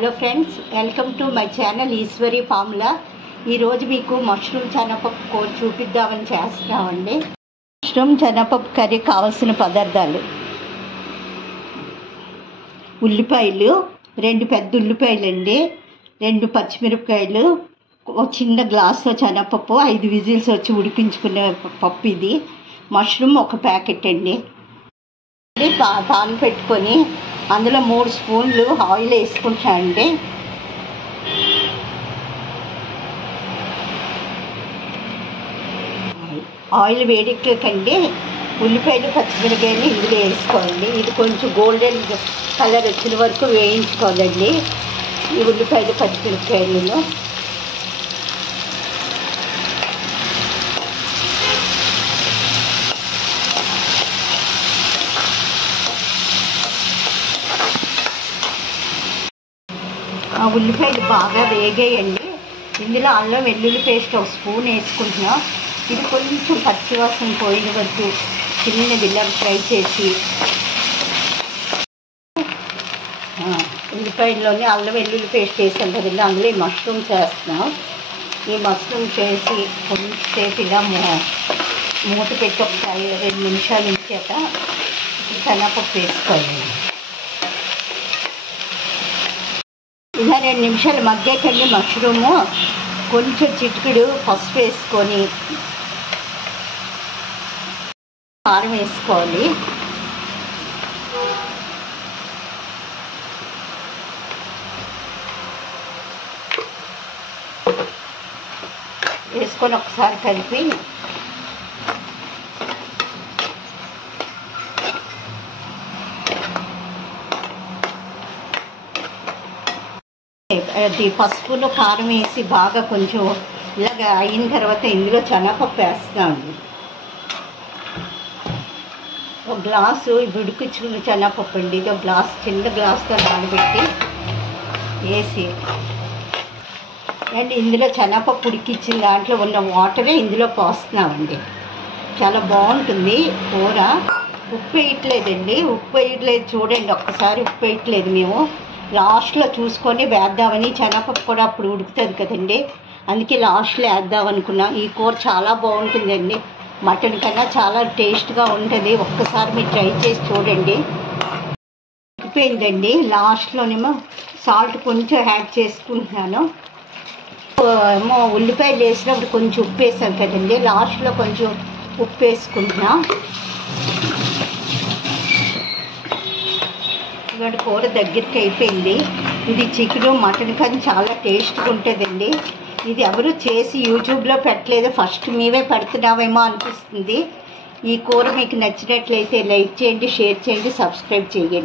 Hello friends, welcome to my channel Eswari formula. ఈరోజు మీకు mushroom శనగపప్పు కూర చూపిద్దామని చేస్తున్నామండి. మష్రూమ్ శనగపప్పు కర్రీ కావాల్సిన పదార్థాలు: ఉల్లిపాయలు, 2 పెద్ద ఉల్లిపాయలండి, 2 పచ్చిమిరపకాయలు, ఒక చిన్న గ్లాసు శనగపప్పు, 5 విజిల్స్ వచ్చి ఉడికించుకునే పప్పు. ఇది మష్రూమ్ ఒక ప్యాకెట్ అండి. పాన్ పెట్టుకొని అందులో 3 స్పూన్లు ఆయిల్ వేసుకుంటానండి. ఆయిల్ వేడెక్కకండి ఉల్లిపాయలు పచ్చిమిరపకాయలు ఇందులో వేసుకోండి. ఇది కొంచెం గోల్డెన్ కలర్ వచ్చిన వరకు వేయించుకోవాలండి ఈ ఉల్లిపాయలు పచ్చిమిరపకాయలను. ఆ ఉల్లిపాయలు బాగా వేగాయండి. ఇందులో అల్లం వెల్లుల్లి పేస్ట్ 1 స్పూన్ వేసుకుంటున్నాం. ఇది కొంచెం పచ్చివాసన పోయిన వరకు చిన్న బిల్లం ఫ్రై చేసి ఉల్లిపాయల్లోనే అల్లం వెల్లుల్లి పేస్ట్ వేసాం కదండి, అందులో ఈ మష్రూమ్ చేస్తున్నాం. ఈ మష్రూమ్ చేసి కొంచెంసేపు ఇలా మూత పెట్టి ఒక 2 నిమిషాలు ఉంచాక శనగపప్పు వేసుకోవాలి. ఇలా 2 నిమిషాలు మగ్గాకండి మష్రూము. కొంచెం చిటికెడు పసుపు వేసుకొని కారం వేసుకోవాలి. వేసుకొని ఒకసారి కలిపి అది పసుపులో కారం వేసి బాగా కొంచెం ఇలాగ అయిన తర్వాత ఇందులో శనగపప్పు వేస్తామండి. ఒక గ్లాసు ఉడికించుకున్న శనగపప్పు అండి. ఇది ఒక గ్లాసు, చిన్న గ్లాసుతో నానబెట్టి వేసి అండ్ ఇందులో శనగపప్పు ఉడికించిన దాంట్లో ఉన్న వాటరే ఇందులో పోస్తున్నామండి. చాలా బాగుంటుంది కూర. ఉప్పు వేయట్లేదండి, ఉప్పు వేయట్లేదు చూడండి, ఒక్కసారి ఉప్పు వేయట్లేదు. మేము లాస్ట్లో చూసుకొని వేద్దామని, శనగపప్పు కూడా అప్పుడు ఉడుకుతుంది కదండి, అందుకే లాస్ట్లో వేద్దామనుకున్నాం. ఈ కూర చాలా బాగుంటుందండి, మటన్ కన్నా చాలా టేస్ట్గా ఉంటుంది. ఒక్కసారి మీరు ట్రై చేసి చూడండి. ఉడికిపోయిందండి. లాస్ట్లోనేమో సాల్ట్ కొంచెం యాడ్ చేసుకుంటున్నాను. ఏమో ఉల్లిపాయలు వేసినప్పుడు కొంచెం ఉప్పు వేసాం కదండి, లాస్ట్లో కొంచెం ఉప్పు వేసుకుంటున్నాం. ఇవాళ కూర దగ్గరికి అయిపోయింది. ఇది చికెను మటన్ కానీ చాలా టేస్ట్గా ఉంటుందండి. ఇది ఎవరు చేసి యూట్యూబ్లో పెట్టలేదు, ఫస్ట్ మేమే పెడుతున్నామేమో అనిపిస్తుంది. ఈ కూర మీకు నచ్చినట్లయితే లైక్ చేయండి, షేర్ చేయండి, సబ్స్క్రైబ్ చేయండి.